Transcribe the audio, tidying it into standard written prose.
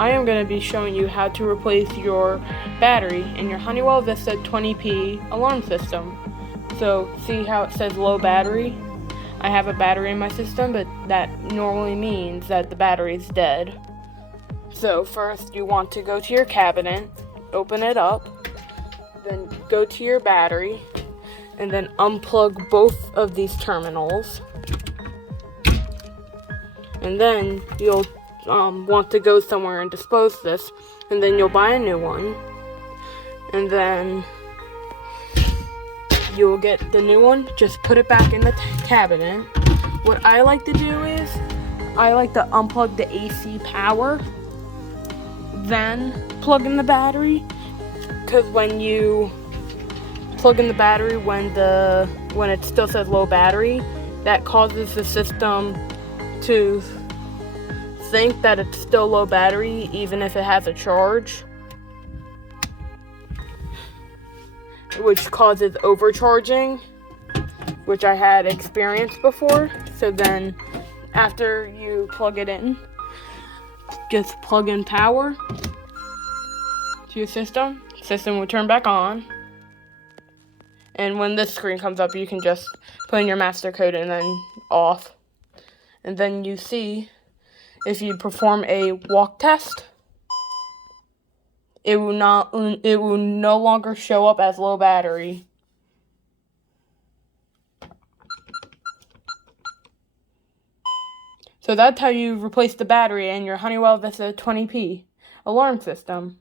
I am going to be showing you how to replace your battery in your Honeywell Vista 20P alarm system. So see how it says low battery? I have a battery in my system, but that normally means that the battery is dead. So first you want to go to your cabinet, open it up, then go to your battery, and then unplug both of these terminals. And then you'll want to go somewhere and dispose this, and then you'll buy a new one, and then you'll get the new one, just put it back in the cabinet. What I like to do is I like to unplug the AC power, then plug in the battery, because when you plug in the battery when it still says low battery, that causes the system to think that it's still low battery even if it has a charge, which causes overcharging, which I had experienced before. So then after you plug it in, just plug in power to your system will turn back on, and when this screen comes up you can just put in your master code and then off, and then you see if you perform a walk test, it will no longer show up as low battery. So that's how you replace the battery in your Honeywell Vista 20P alarm system.